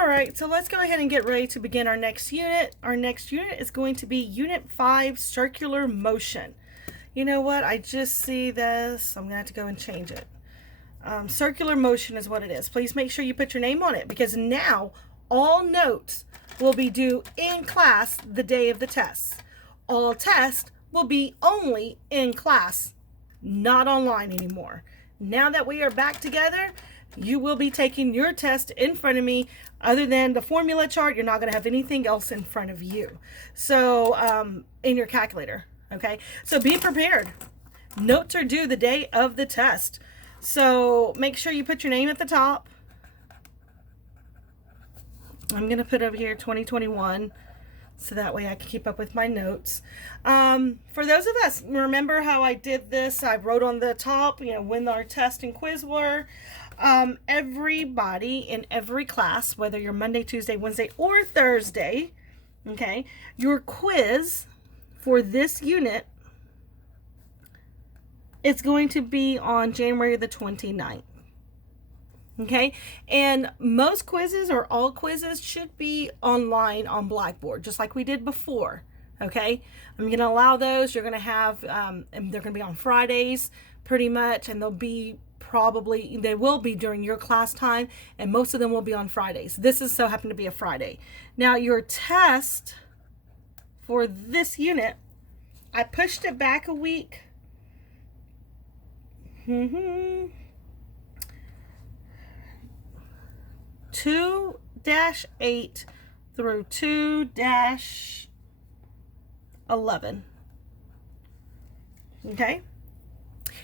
All right, so let's go ahead and get ready to begin our next unit. Our next unit is going to be Unit 5, Circular Motion. You know what? I just see this. I'm going to have to go and change it. Circular motion is what it is. Please make sure you put your name on it because now all notes will be due in class the day of the test. All tests will be only in class, not online anymore. Now that we are back together, you will be taking your test in front of me. Other than the formula chart, you're not going to have anything else in front of you. So, in your calculator, okay? So be prepared. Notes are due the day of the test. So make sure you put your name at the top. I'm going to put over here 2021 so that way I can keep up with my notes. For those of us, remember how I did this? I wrote on the top, when our test and quiz were. Everybody in every class, whether you're Monday, Tuesday, Wednesday, or Thursday, okay, your quiz for this unit it's going to be on January the 29th. Okay, and most quizzes or all quizzes should be online on Blackboard, just like we did before. Okay, I'm going to allow those. You're going to have, and they're going to be on Fridays pretty much, and they will be during your class time, and most of them will be on Fridays. This is so happen to be a Friday. Now, your test for this unit, I pushed it back a week. 2-8 through 2-11. Okay?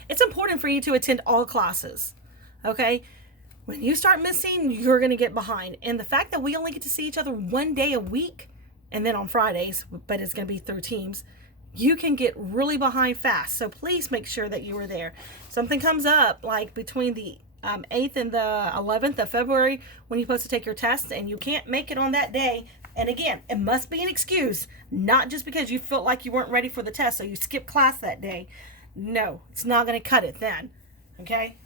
It's important for you to attend all classes. Okay? When you start missing, you're going to get behind. And the fact that we only get to see each other one day a week, and then on Fridays, but it's going to be through Teams, you can get really behind fast. So please make sure that you are there. Something comes up like between the 8th and the 11th of February when you're supposed to take your test and you can't make it on that day. And again, it must be an excuse, not just because you felt like you weren't ready for the test so you skipped class that day. No, it's not going to cut it then. Okay?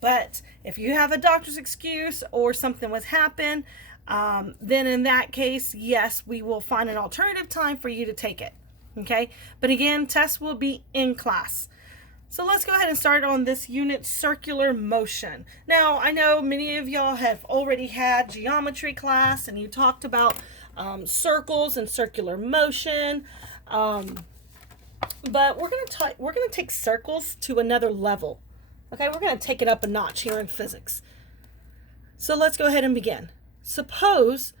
But if you have a doctor's excuse or something was happened, then in that case, yes, we will find an alternative time for you to take it. Okay, but again, tests will be in class. So let's go ahead and start on this unit, circular motion. Now, I know many of y'all have already had geometry class and you talked about circles and circular motion. But we're gonna take circles to another level. Okay, we're gonna take it up a notch here in physics. So let's go ahead and begin. Suppose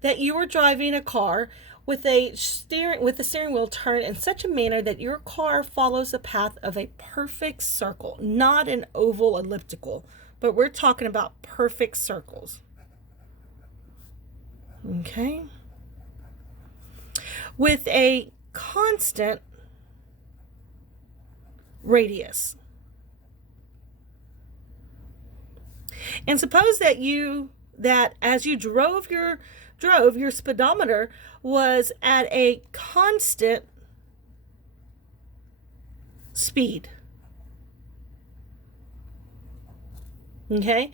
that you were driving a car with the steering wheel turned in such a manner that your car follows the path of a perfect circle, not an oval elliptical, but we're talking about perfect circles. Okay? With a constant radius. And suppose that as you drove your speedometer was at a constant speed. Okay?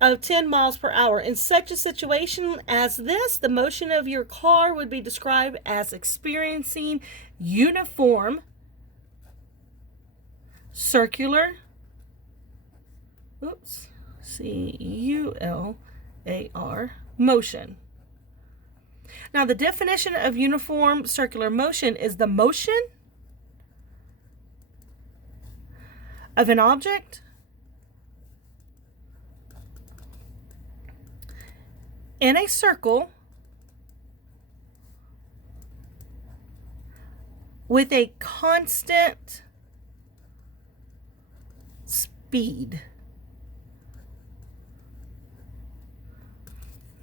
Of 10 miles per hour. In such a situation as this, the motion of your car would be described as experiencing uniform circular CULAR motion. Now, the definition of uniform circular motion is the motion of an object in a circle with a constant speed.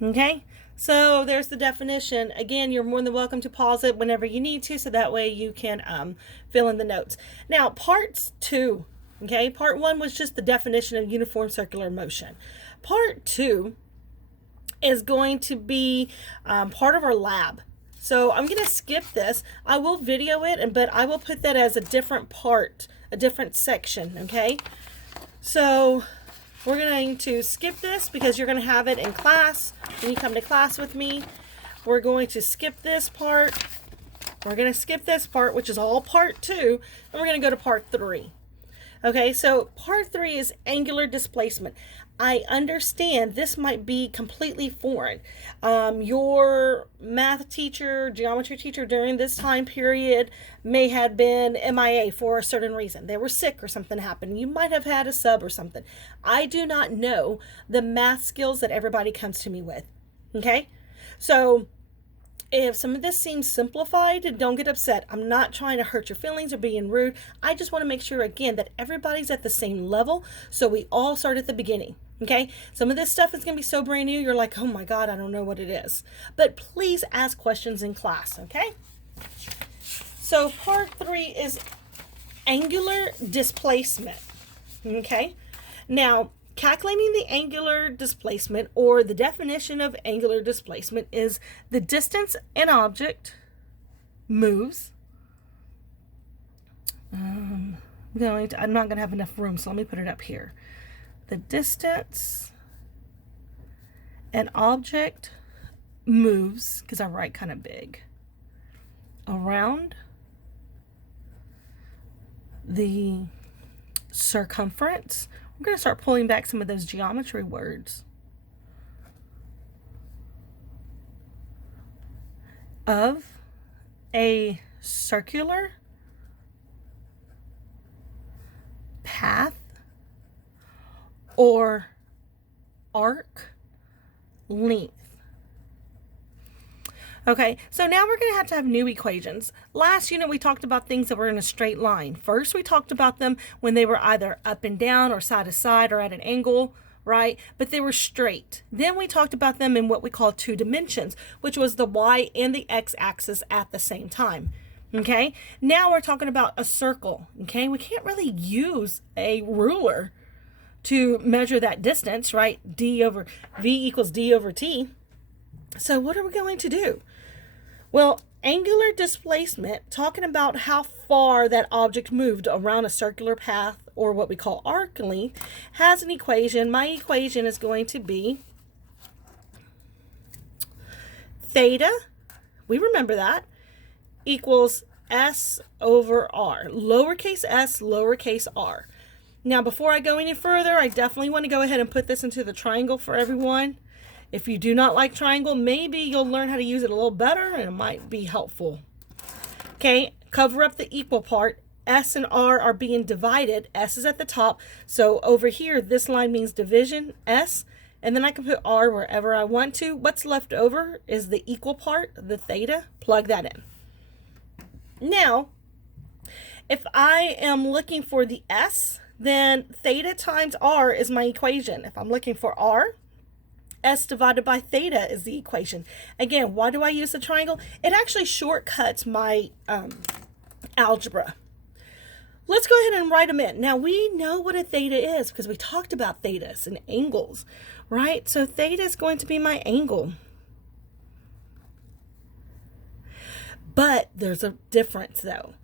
Okay? So there's the definition. Again, you're more than welcome to pause it whenever you need to, so that way you can fill in the notes. Now, part 2, okay? Part 1 was just the definition of uniform circular motion. Part 2 is going to be part of our lab. So I'm going to skip this. I will video it, but I will put that as a different part, a different section, okay? So we're going to skip this because you're going to have it in class when you come to class with me. We're going to skip this part. We're going to skip this part, which is all part 2, and we're going to go to part 3. Okay, so part 3 is angular displacement. I understand this might be completely foreign. Your math teacher, geometry teacher during this time period may have been MIA for a certain reason. They were sick or something happened. You might have had a sub or something. I do not know the math skills that everybody comes to me with. Okay, so if some of this seems simplified, don't get upset. I'm not trying to hurt your feelings or being rude. I just want to make sure, again, that everybody's at the same level, so we all start at the beginning, okay? Some of this stuff is going to be so brand new, you're like, oh my God, I don't know what it is. But please ask questions in class, okay? So part 3 is angular displacement, okay? Now, calculating the angular displacement, or the definition of angular displacement, is the distance an object moves. I'm not going to have enough room, so let me put it up here. The distance an object moves, because I write kind of big, around the circumference. I'm going to start pulling back some of those geometry words. Of a circular path or arc length. Okay, so now we're going to have new equations. Last unit we talked about things that were in a straight line. First we talked about them when they were either up and down or side to side or at an angle, right? But they were straight. Then we talked about them in what we call 2 dimensions, which was the y and the x axis at the same time. Okay, now we're talking about a circle. Okay, we can't really use a ruler to measure that distance, right? V equals d over t. So what are we going to do? Well, angular displacement, talking about how far that object moved around a circular path, or what we call arc length, has an equation. My equation is going to be theta, we remember that, equals s over r, lowercase s, lowercase r. Now, before I go any further, I definitely want to go ahead and put this into the triangle for everyone. If you do not like triangle, maybe you'll learn how to use it a little better and it might be helpful. Okay, cover up the equal part. S and R are being divided. S is at the top. So over here, this line means division, S, and then I can put R wherever I want to. What's left over is the equal part, the theta. Plug that in. Now, if I am looking for the S, then theta times R is my equation. If I'm looking for R, S divided by theta is the equation. Again, why do I use the triangle? It actually shortcuts my algebra. Let's go ahead and write them in. Now, we know what a theta is because we talked about thetas and angles, right? So theta is going to be my angle. But there's a difference, though.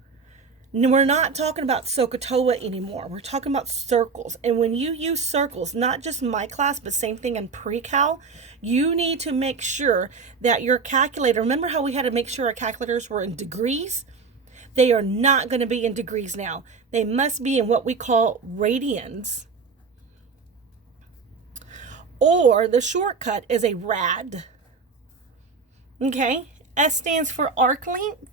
We're not talking about SOHCAHTOA anymore. We're talking about circles. And when you use circles, not just my class, but same thing in pre-cal, you need to make sure that your calculator, remember how we had to make sure our calculators were in degrees? They are not going to be in degrees now. They must be in what we call radians. Or the shortcut is a rad. Okay? S stands for arc length.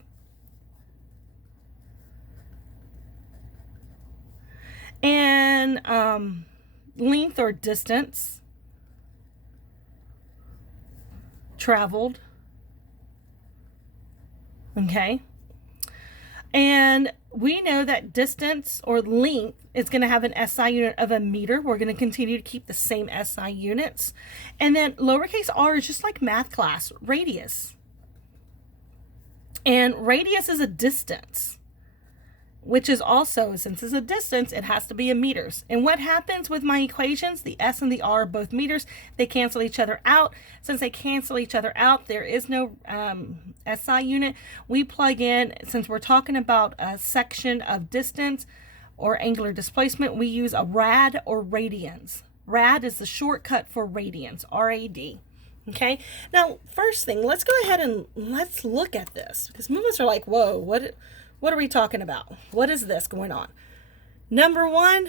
And length or distance traveled. Okay. And we know that distance or length is going to have an SI unit of a meter. We're going to continue to keep the same SI units. And then lowercase r is just like math class, radius. And radius is a distance, which is also, since it's a distance, it has to be in meters. And what happens with my equations? The S and the R are both meters. They cancel each other out. Since they cancel each other out, there is no SI unit. We plug in, since we're talking about a section of distance or angular displacement, we use a rad or radians. Rad is the shortcut for radians, R-A-D. Okay, now first thing, let's go ahead and let's look at this, because movements are like, whoa, what are we talking about? What is this going on? Number one,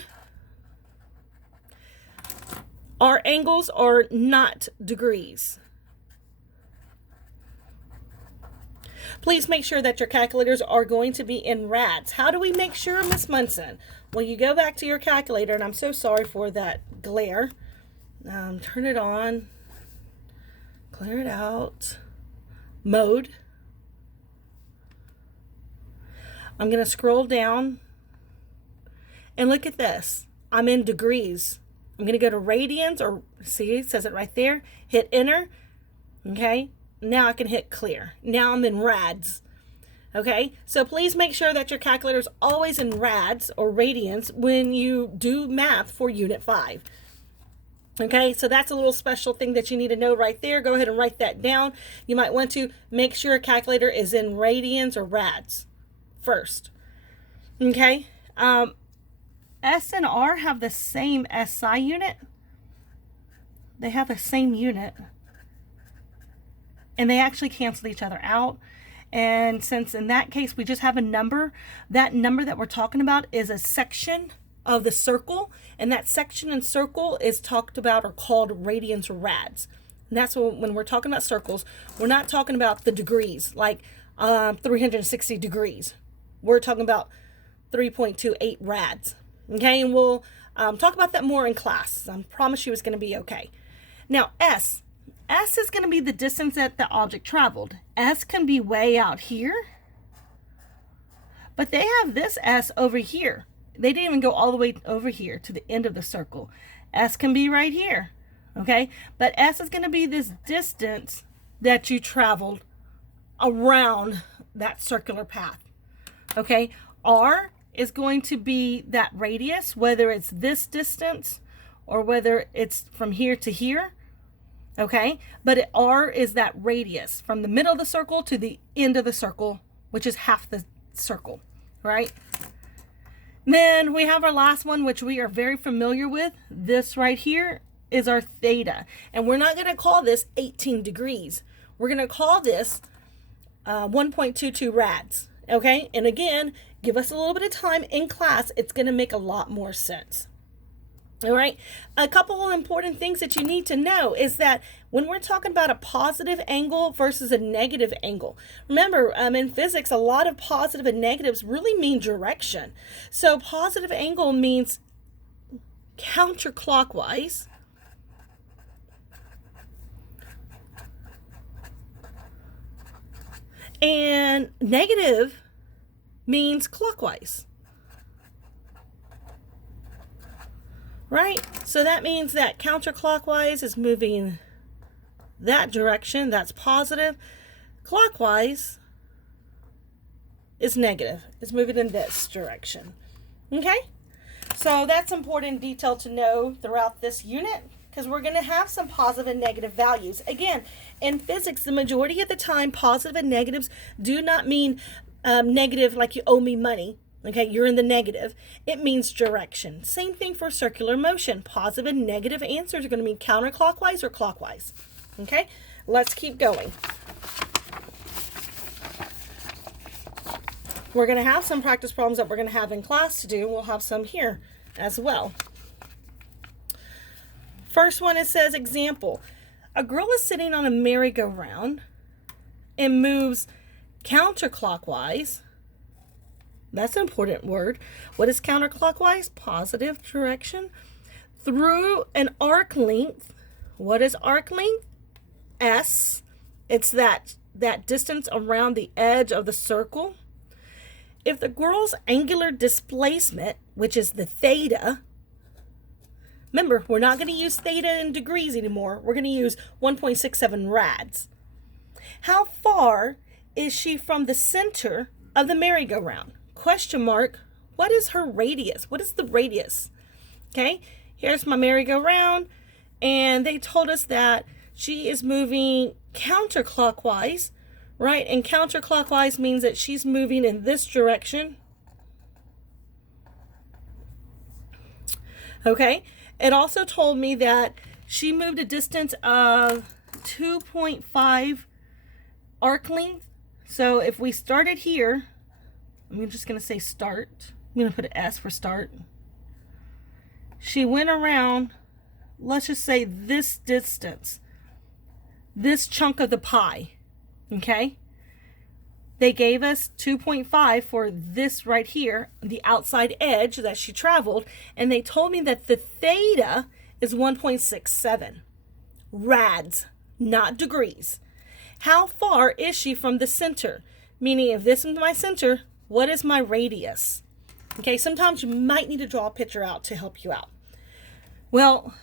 our angles are not degrees. Please make sure that your calculators are going to be in rads. How do we make sure, Miss Munson? Well, you go back to your calculator, and I'm so sorry for that glare. Turn it on. Clear it out. Mode. I'm going to scroll down. And look at this. I'm in degrees. I'm going to go to radians, or see, it says it right there. Hit enter. Okay. Now I can hit clear. Now I'm in rads. Okay. So please make sure that your calculator is always in rads or radians when you do math for Unit 5. Okay, so that's a little special thing that you need to know right there. Go ahead and write that down. You might want to make sure a calculator is in radians or rads first. Okay, S and R have the same SI unit. They have the same unit. And they actually cancel each other out. And since in that case we just have a number, that number that we're talking about is a section of the circle, and that section and circle is talked about or called radians or rads. And that's when we're talking about circles, we're not talking about the degrees, like 360 degrees. We're talking about 3.28 rads. Okay, and we'll talk about that more in class. I promise you it's going to be okay. Now, S is going to be the distance that the object traveled. S can be way out here, but they have this S over here. They didn't even go all the way over here to the end of the circle. S can be right here, okay? But S is going to be this distance that you traveled around that circular path, okay? R is going to be that radius, whether it's this distance or whether it's from here to here, okay? But R is that radius from the middle of the circle to the end of the circle, which is half the circle, right? Then we have our last one, which we are very familiar with. This right here is our theta. And we're not going to call this 18 degrees. We're going to call this 1.22 rads. Okay? And again, give us a little bit of time in class. It's going to make a lot more sense. All right. A couple of important things that you need to know is that when we're talking about a positive angle versus a negative angle, remember in physics, a lot of positive and negatives really mean direction. So positive angle means counterclockwise. And negative means clockwise. Right? So that means that counterclockwise is moving that direction. That's positive. Clockwise is negative. It's moving in this direction. Okay? So that's important detail to know throughout this unit, because we're going to have some positive and negative values. Again, in physics, the majority of the time, positive and negatives do not mean negative like you owe me money. Okay, you're in the negative. It means direction. Same thing for circular motion. Positive and negative answers are going to mean counterclockwise or clockwise. Okay, let's keep going. We're going to have some practice problems that we're going to have in class to do. We'll have some here as well. First one, it says, example. A girl is sitting on a merry-go-round and moves counterclockwise. That's an important word. What is counterclockwise? Positive direction. Through an arc length. What is arc length? S. It's that distance around the edge of the circle. If the girl's angular displacement, which is the theta, remember, we're not going to use theta in degrees anymore. We're going to use 1.67 rads. How far is she from the center of the merry-go-round? Question mark. What is her radius? What is the radius? Okay, here's my merry-go-round, and they told us that she is moving counterclockwise, right? And counterclockwise means that she's moving in this direction. Okay, It also told me that she moved a distance of 2.5 arc length. So if we started here, I'm just going to say start. I'm going to put an S for start. She went around, let's just say this distance, this chunk of the pie, okay? They gave us 2.5 for this right here, the outside edge that she traveled, and they told me that the theta is 1.67 rads, not degrees. How far is she from the center? Meaning, if this is my center, what is my radius? Okay, sometimes you might need to draw a picture out to help you out. Well,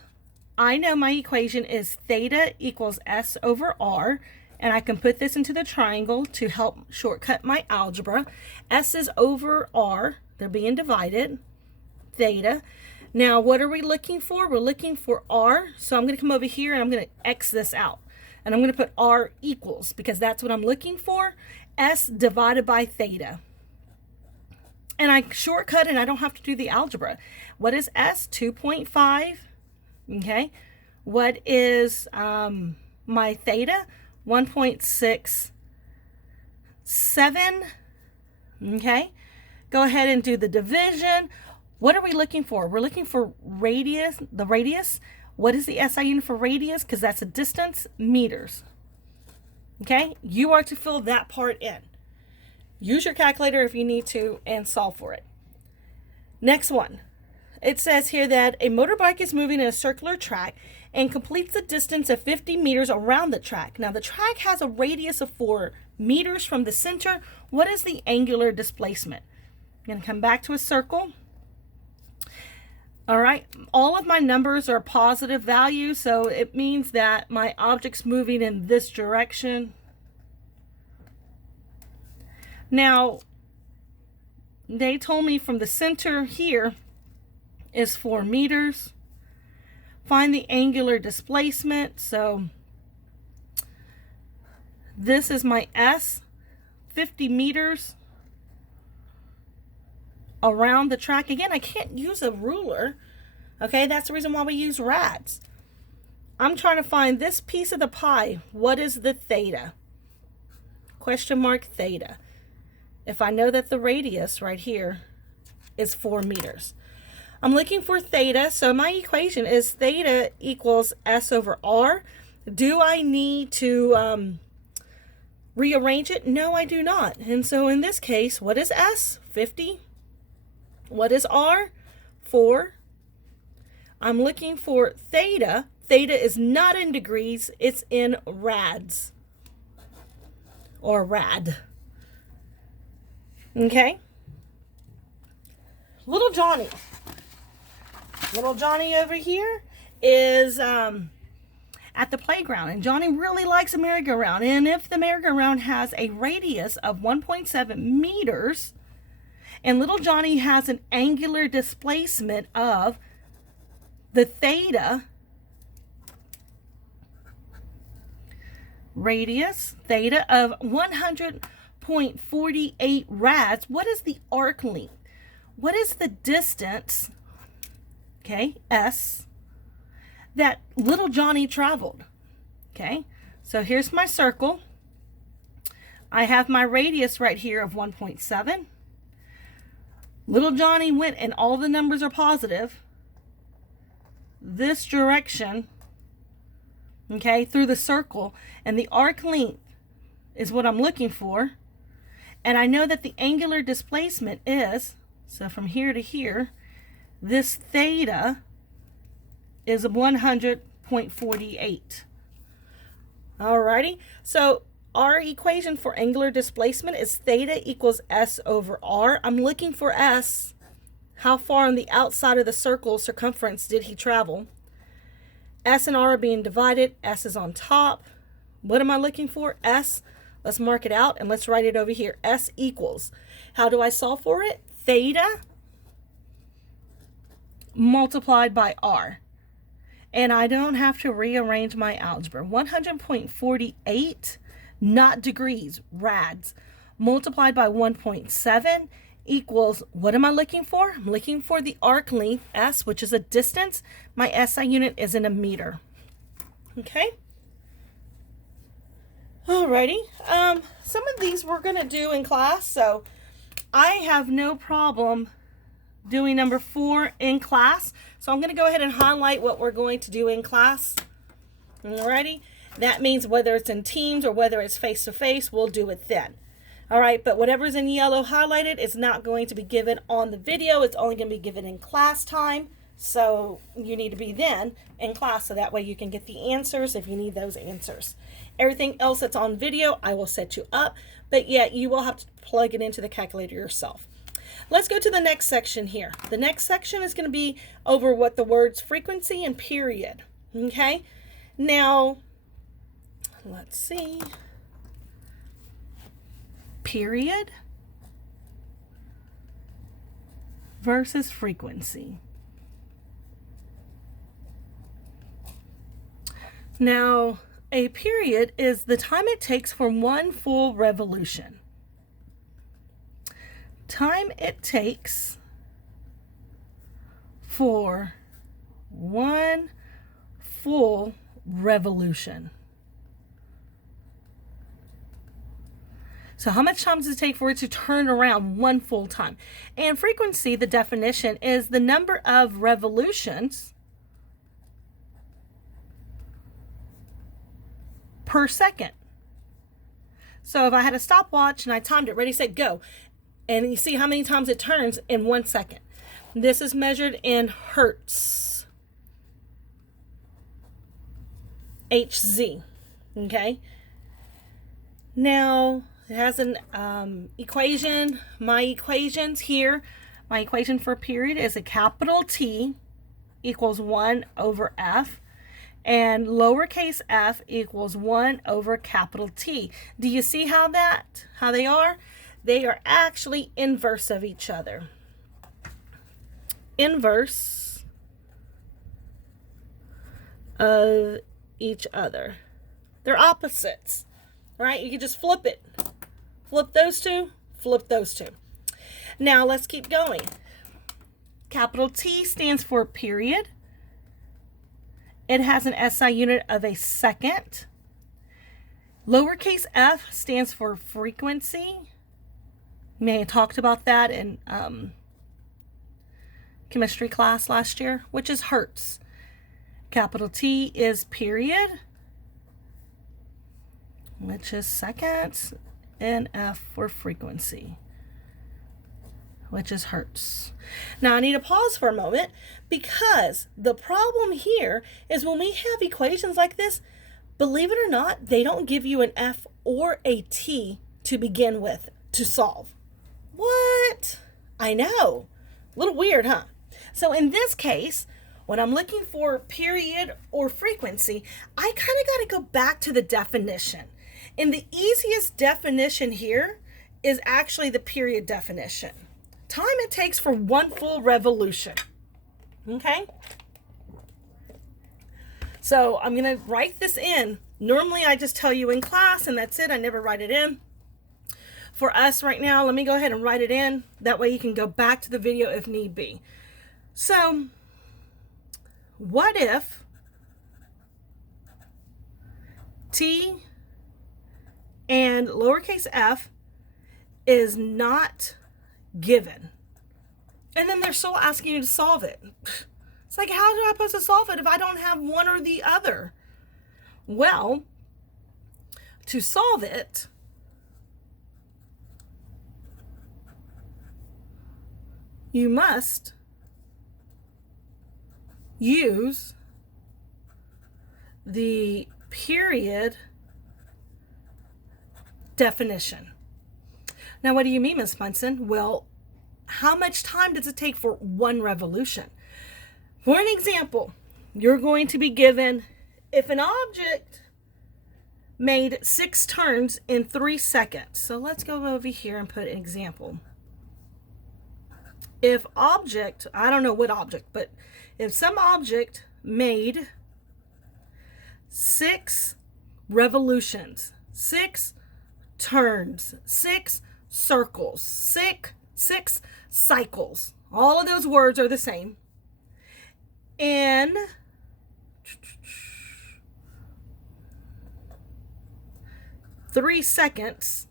I know my equation is theta equals S over R, and I can put this into the triangle to help shortcut my algebra. S is over R, they're being divided, theta. Now, what are we looking for? We're looking for R, so I'm going to come over here and I'm going to X this out. And I'm going to put R equals, because that's what I'm looking for, S divided by theta. And I shortcut and I don't have to do the algebra. What is S? 2.5. Okay. What is my theta? 1.67. Okay. Go ahead and do the division. What are we looking for? We're looking for radius, the radius. What is the SI unit for radius? Because that's a distance, meters. Okay. You are to fill that part in. Use your calculator if you need to and solve for it. Next one. It says here that a motorbike is moving in a circular track and completes the distance of 50 meters around the track. Now the track has a radius of 4 meters from the center. What is the angular displacement? I'm going to come back to a circle. All right, all of my numbers are positive values, so it means that my object's moving in this direction. Now, they told me from the center here is 4 meters. Find the angular displacement. So this is my S, 50 meters around the track. Again, I can't use a ruler. Okay, that's the reason why we use rads. I'm trying to find this piece of the pie. What is the theta? Question mark theta. If I know that the radius right here is 4 meters. I'm looking for theta, so my equation is theta equals S over R. Do I need to rearrange it? No, I do not. And so in this case, what is S? 50. What is R? 4. I'm looking for theta. Theta is not in degrees, it's in rads. Or rad. Okay? Little Johnny. Little Johnny over here is at the playground. And Johnny really likes a merry-go-round. And if the merry-go-round has a radius of 1.7 meters, and little Johnny has an angular displacement of the theta, radius, theta of 100.48 rads, what is the arc length? What is the distance, okay, S, that little Johnny traveled? Okay, so here's my circle. I have my radius right here of 1.7. Little Johnny went, and all the numbers are positive, this direction, okay, through the circle, and the arc length is what I'm looking for. And I know that the angular displacement is, so from here to here, this theta is 100.48. Alrighty, so our equation for angular displacement is theta equals S over R. I'm looking for S. How far on the outside of the circle circumference did he travel? S and R are being divided. S is on top. What am I looking for? S. Let's mark it out and let's write it over here. S equals. How do I solve for it? Theta multiplied by R. And I don't have to rearrange my algebra. 100.48, not degrees, rads, multiplied by 1.7 equals, what am I looking for? I'm looking for the arc length, S, which is a distance. My SI unit is in a meter. Okay? Alrighty. Some of these we're going to do in class, so I have no problem doing number 4 in class. So I'm going to go ahead and highlight what we're going to do in class. Alrighty? That means whether it's in Teams or whether it's face-to-face, we'll do it then. Alright, but whatever's in yellow highlighted is not going to be given on the video. It's only going to be given in class time. So you need to be then in class so that way you can get the answers if you need those answers. Everything else that's on video, I will set you up, but yet you will have to plug it into the calculator yourself. Let's go to the next section here. The next section is going to be over what the words frequency and period. Okay? Now, let's see. Period versus frequency. Now, a period is the time it takes for one full revolution. Time it takes for one full revolution. So how much time does it take for it to turn around one full time? And frequency, the definition, is the number of revolutions per second. So if I had a stopwatch and I timed it, ready, set, go, and you see how many times it turns in 1 second. This is measured in hertz. HZ. Okay. Now it has an equation. My equations here. My equation for a period is a capital T equals 1 over F. And lowercase f equals 1 over capital T. Do you see how they are? They are actually inverse of each other. Inverse of each other. They're opposites, right? You can just flip it. Flip those two, flip those two. Now let's keep going. Capital T stands for period. It has an SI unit of a second. Lowercase f stands for frequency. You may have talked about that in chemistry class last year, which is hertz. Capital T is period, which is seconds, and F for frequency, which is hertz. Now I need to pause for a moment because the problem here is when we have equations like this, believe it or not, they don't give you an F or a T to begin with to solve. What? I know. A little weird, huh? So in this case, when I'm looking for period or frequency, I kind of got to go back to the definition. And the easiest definition here is actually the period definition. Time it takes for one full revolution. Okay? So I'm going to write this in. Normally I just tell you in class and that's it. I never write it in. For us right now, let me go ahead and write it in. That way you can go back to the video if need be. So, what if T and lowercase f is not given? And then they're still asking you to solve it. It's like, how do I supposed to solve it if I don't have one or the other? Well, to solve it, you must use the period definition. Now, what do you mean, Ms. Munson? Well, how much time does it take for one revolution? For an example, you're going to be given, if an object made 6 turns in 3 seconds. So let's go over here and put an example. If object, I don't know what object, but if some object made 6 revolutions, 6 turns, 6 circles, 6 cycles. All of those words are the same. In 3 seconds.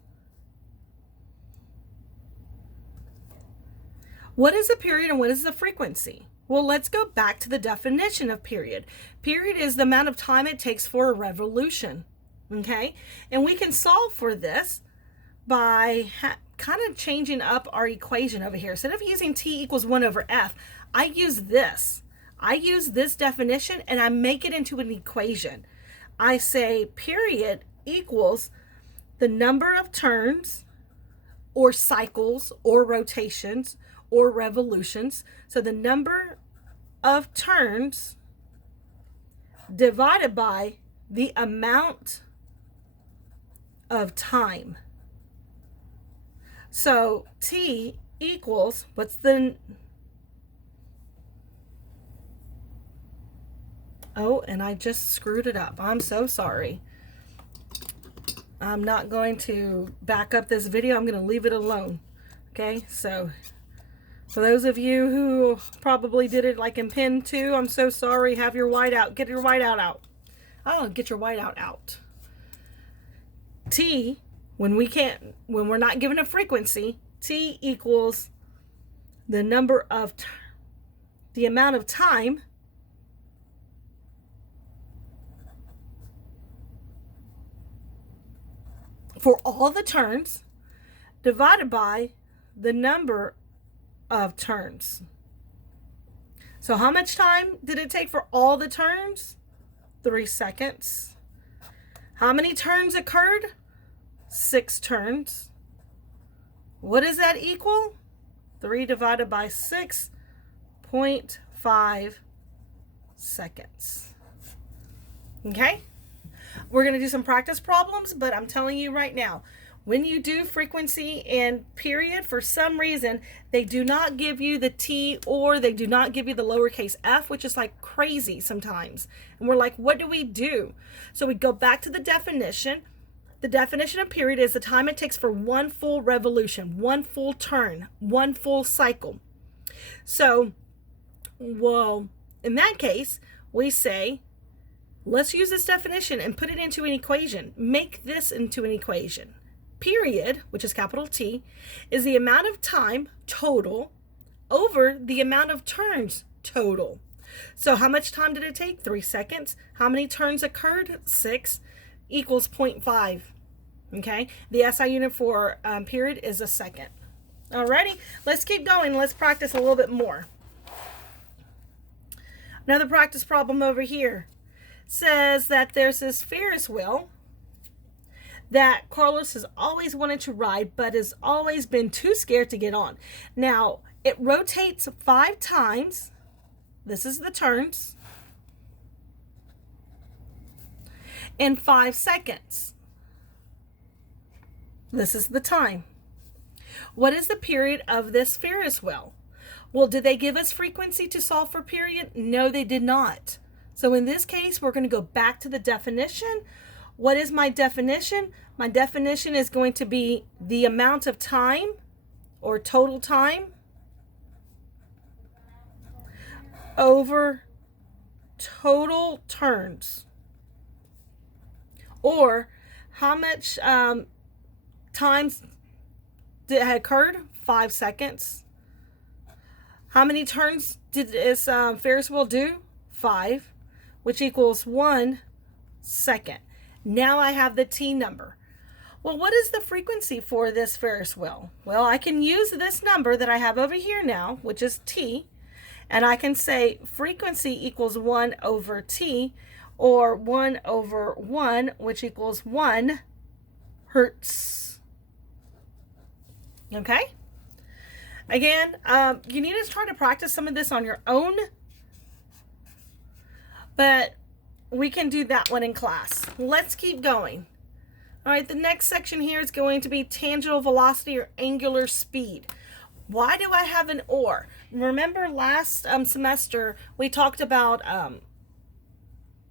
What is a period and what is the frequency? Well, let's go back to the definition of period. Period is the amount of time it takes for a revolution. Okay? And we can solve for this by kind of changing up our equation over here. Instead of using T equals 1 over F, I use this. I use this definition and I make it into an equation. I say period equals the number of turns or cycles or rotations or revolutions. So the number of turns divided by the amount of time. So T equals, what's the, oh, and I just screwed it up. I'm so sorry. I'm not going to back up this video. I'm going to leave it alone. Okay, so for those of you who probably did it like in Pen 2, I'm so sorry. Have your whiteout. Get your whiteout out. Oh, get your whiteout out. T, when we're not given a frequency, T equals the number of, the amount of time for all the turns divided by the number of turns. So how much time did it take for all the turns? 3 seconds. How many turns occurred? 6 turns. What does that equal? 3 divided by 6.5 seconds. Okay? We're going to do some practice problems, but I'm telling you right now, when you do frequency and period, for some reason, they do not give you the T or they do not give you the lowercase f, which is like crazy sometimes. And we're like, what do we do? So we go back to the definition. The definition of period is the time it takes for one full revolution, one full turn, one full cycle. So, well, in that case, we say, let's use this definition and put it into an equation. Make this into an equation. Period, which is capital T, is the amount of time total over the amount of turns total. So how much time did it take? 3 seconds. How many turns occurred? 6 equals 0.5. Okay, the SI unit for period is a second. Alrighty, let's keep going. Let's practice a little bit more. Another practice problem over here says that there's this Ferris wheel that Carlos has always wanted to ride, but has always been too scared to get on. Now, it rotates 5 times. This is the turns. In 5 seconds. This is the time. What is the period of this Ferris wheel? Well, did they give us frequency to solve for period? No, they did not. So in this case, we're going to go back to the definition. What is my definition? My definition is going to be the amount of time or total time over total turns, or how much times did it occurred? 5 seconds. How many turns did this Ferris wheel do? 5, which equals 1 second. Now I have the T number. Well, what is the frequency for this Ferris wheel? Well, I can use this number that I have over here now, which is T, and I can say frequency equals 1 over T, or 1 over 1, which equals 1 hertz. Okay? Again, you need to try to practice some of this on your own, but we can do that one in class. Let's keep going. All right, the next section here is going to be tangential velocity or angular speed. Why do I have an or? Remember last semester we talked about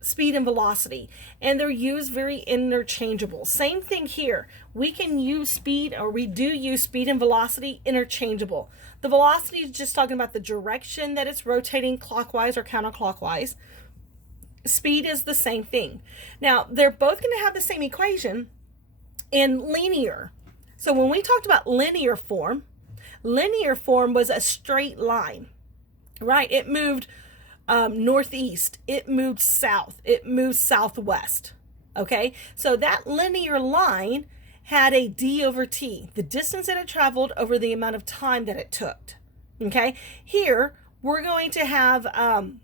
speed and velocity, and they're used very interchangeable. Same thing here. We can use speed, or we do use speed and velocity interchangeable. The velocity is just talking about the direction that it's rotating clockwise or counterclockwise. Speed is the same thing. Now, they're both going to have the same equation in linear. So when we talked about linear form was a straight line, right? It moved northeast, it moved south, it moved southwest. Okay, so that linear line had a d over t, the distance that it traveled over the amount of time that it took. Okay, here we're going to have, and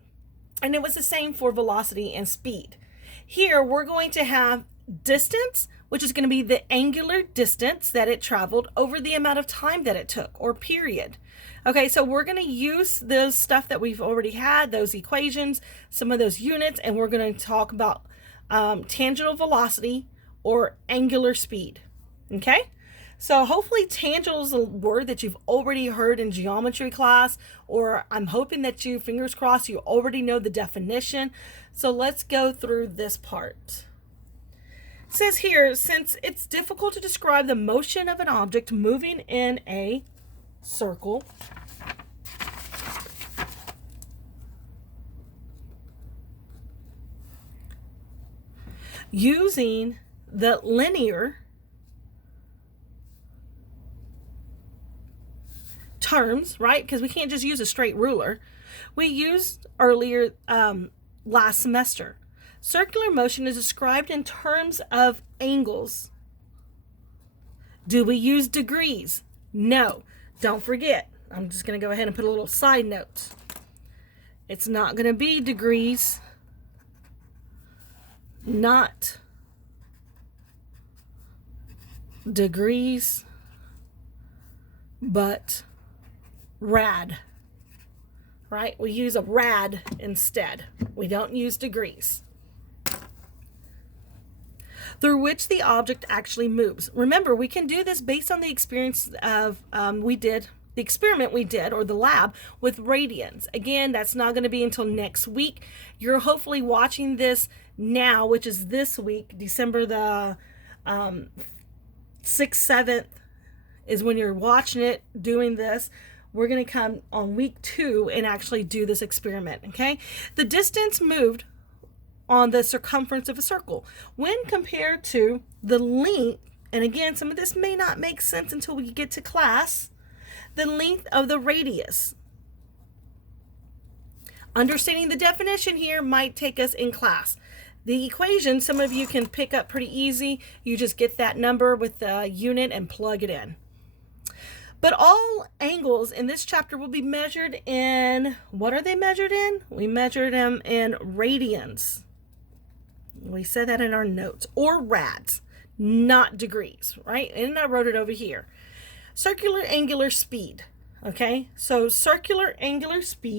it was the same for velocity and speed. Here we're going to have distance, which is going to be the angular distance that it traveled over the amount of time that it took, or period. Okay, so we're going to use those stuff that we've already had, those equations, some of those units, and we're going to talk about tangential velocity or angular speed. Okay, so hopefully tangential is a word that you've already heard in geometry class, or I'm hoping that you, fingers crossed, you already know the definition. So let's go through this part. It says here, since it's difficult to describe the motion of an object moving in a circle, using the linear terms, right? Because we can't just use a straight ruler. We used earlier last semester. Circular motion is described in terms of angles. Do we use degrees? No. Don't forget. I'm just going to go ahead and put a little side note. It's not going to be degrees. Not degrees, but rad. Right? We use a rad instead. We don't use degrees. Through which the object actually moves. Remember, we can do this based on the experience of the experiment we did, or the lab, with radians. Again, that's not going to be until next week. You're hopefully watching this now, which is this week, December the 6th, 7th is when you're watching it, doing this. We're going to come on week 2 and actually do this experiment, okay? The distance moved on the circumference of a circle when compared to the length, and again, some of this may not make sense until we get to class, the length of the radius. Understanding the definition here might take us in class. The equation, some of you can pick up pretty easy. You just get that number with the unit and plug it in. But all angles in this chapter will be measured in, what are they measured in? We measured them in radians. We said that in our notes, or rads, not degrees, right? And I wrote it over here. Circular angular speed, okay? So circular angular speed